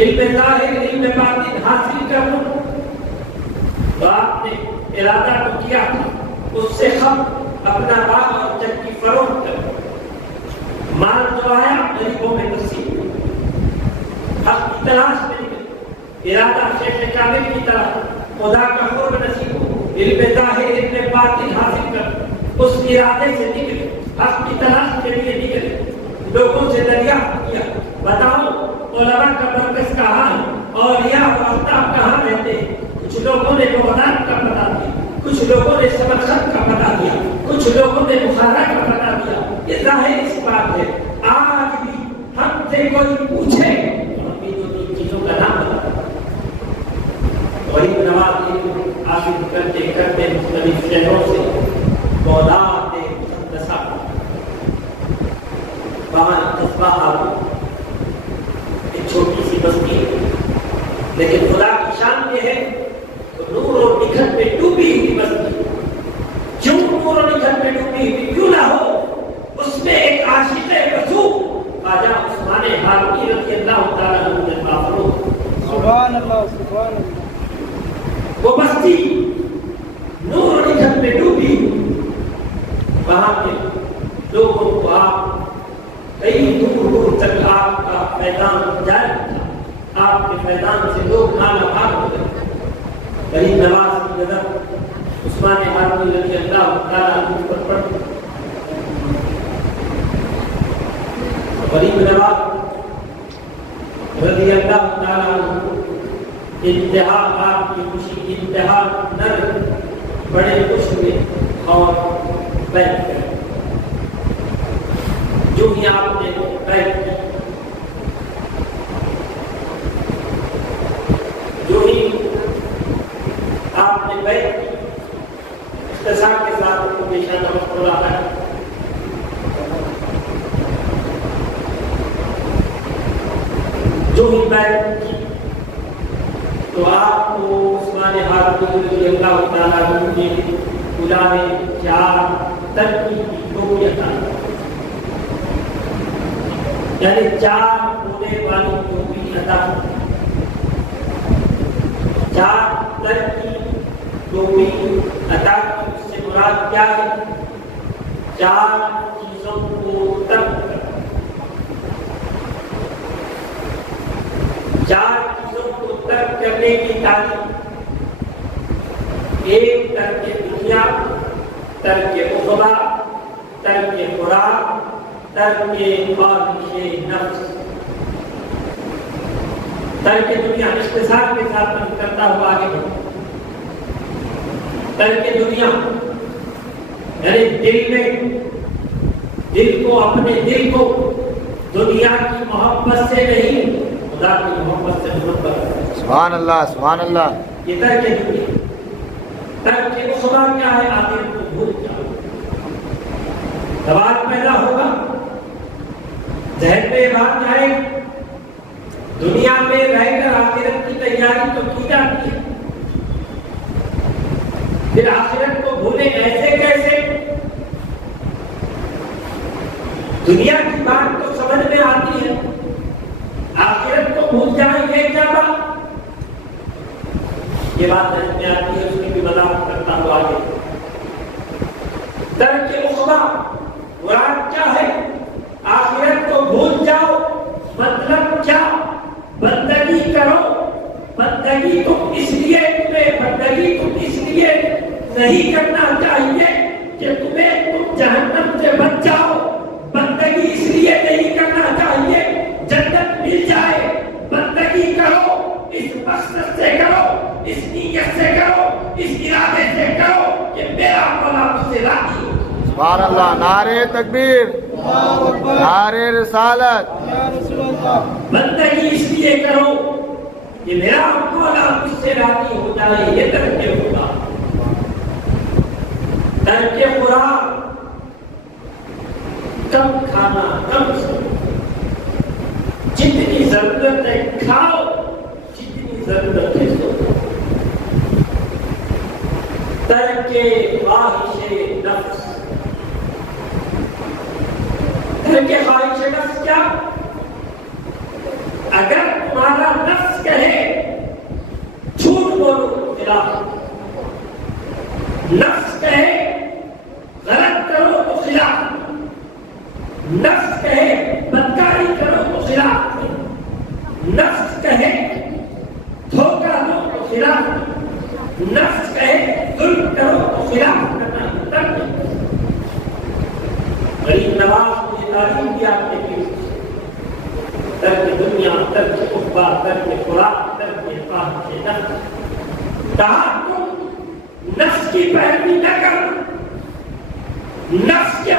علم ظاہر علم باطن حاصل کر لوں. تو آپ نے ارادہ تو کیا اس سے ہم اپنا باغ اور چکی فروخت کر مال جو آیا غریبوں میں تقسیم حق کی تلاش میں نکل ارادہ شیخ کامل کی طرح خدا کا قرب نصیب ہو. علم ظاہر علم باطن حاصل کر اس ارادے سے نکلے حق کی تلاش کے لیے نکلے لوگوں سے دریافت کیا بتاؤ علماء کا مرکز کہاں ہے اولیاء اور افتاب کہاں رہتے ہیں. کچھ لوگوں نے بغداد کا پتہ دیا کچھ لوگوں نے سمرقند کا پتہ دیا کچھ لوگوں نے بخارا کا پتہ دیا. یہ ظاہر اس بات ہے آج بھی ہم سے کوئی پوچھے تو ہم بھی دو تین چیزوں کا نام بتا غریب نواز حاصل کرتے کرتے مختلف شہروں سے بغداد مقدسہ وہاں قصبہ ایک چھوٹی سی بستی ہے لیکن خدا کی شان یہ ہے نور اور نکھر میں ڈوبی ہوئی بستی. کیوں نور اور نکھر میں ڈوبی ہوئی کیوں نہ ہو اس میں ایک عاشق رسول خواجہ عثمان ہارونی رضی اللہ تعالیٰ عنہ نے معروف سبحان اللہ سبحان اللہ. وہ بستی نور اور نکھر میں ڈوبی وہاں کے لوگوں کو آپ کئی دور دور تک آپ کا میدان جاری تھا. آپ کے میدان سے لوگ نالا بھاگ ہو گئے. غریب نواز کی نظر عثمان ہارونی رضی اللہ تعالیٰ عنہ پر پڑ. غریب نواز رضی اللہ تعالیٰ عنہ انتہا آپ کی خوشی انتہا نر بڑے خوش ہوئے اور بیٹھ گئے. جو ہی آپ نے بیٹھ کی جو ہی آپ نے بیٹھ کی اختصار کے ساتھ ان کو پیشہ نمک ہو رہا ہے. جو ہی بیٹھ کی تو آپ کو عثمان ہارونی رضی اللہ تعالیٰ عنہ نے بلائے چار ترکی کی ٹوپی عطا یعنی چار ہونے والی ٹوپی عطا. چار ترکی ٹوپی عطا کی اس سے مراد کیا ہے چار چیزوں کو ترک کرنا. چار چیزوں کو ترک کرنے کی تعلیم ایک ترک دنیا ترک عقبہ ترک خوراک ترک خواہش نفس. ترک دنیا اختصار کے ساتھ میں کرتا ہوا آگے بڑھتا. ترک دنیا یعنی دل میں دل کو اپنے دل کو دنیا کی محبت سے نہیں خدا کی محبت سے محبت. سبحان اللہ سبحان اللہ. یہ ترک دنیا. ترک عقبہ کیا ہے آخرت کو بھول جاؤ. سوال پیدا ہوگا ذہن میں بات آئے دنیا میں رہ کر آخرت کی تیاری تو کی جاتی ہے پھر آخرت کو بھولے ایسے کیسے. دنیا کی بات تو سمجھ میں آتی ہے آخرت کو بھول جائیں یہ کیا بات. یہ بات سمجھ میں آتی ہے اس کی بھی وضاحت کرتا ہوں آگے. ترک عقبہ مراد کیا ہے آخرت کو بھول جاؤ مطلب کیا بندگی کرو. بندگی تم اس لیے بندگی تم اس لیے نہیں کرنا چاہیے کہ تم جہنم سے بچ جاؤ. بندگی اس لیے نہیں کرنا چاہیے جنت مل جائے. بندگی کرو اس مقصد سے کرو اس نیت سے کرو اس ارادے سے کرو کہ میرا مولا مجھ سے راضی ہو. سبحان اللہ. نعرہ تکبیر نعرہ رسالت. بندگی اس لیے کرو کہ میرا مولا مجھ سے راضی ہو جائے. یہ ترک ہوگا. ترک خوراک کم کھانا کم سونا. جتنی ضرورت ہے کھاؤ جتنی ضرورت ہے سو. ترک خواہش نفس. ترک خواہش نفس کیا اگر تمہارا نفس تعلیم بھی آپ نے کی، ترک دنیا، ترک عقبہ، ترک خوراک، ترک فاحش نفس. کہا تم نفس کی پیروی نہ کرو، نفس کے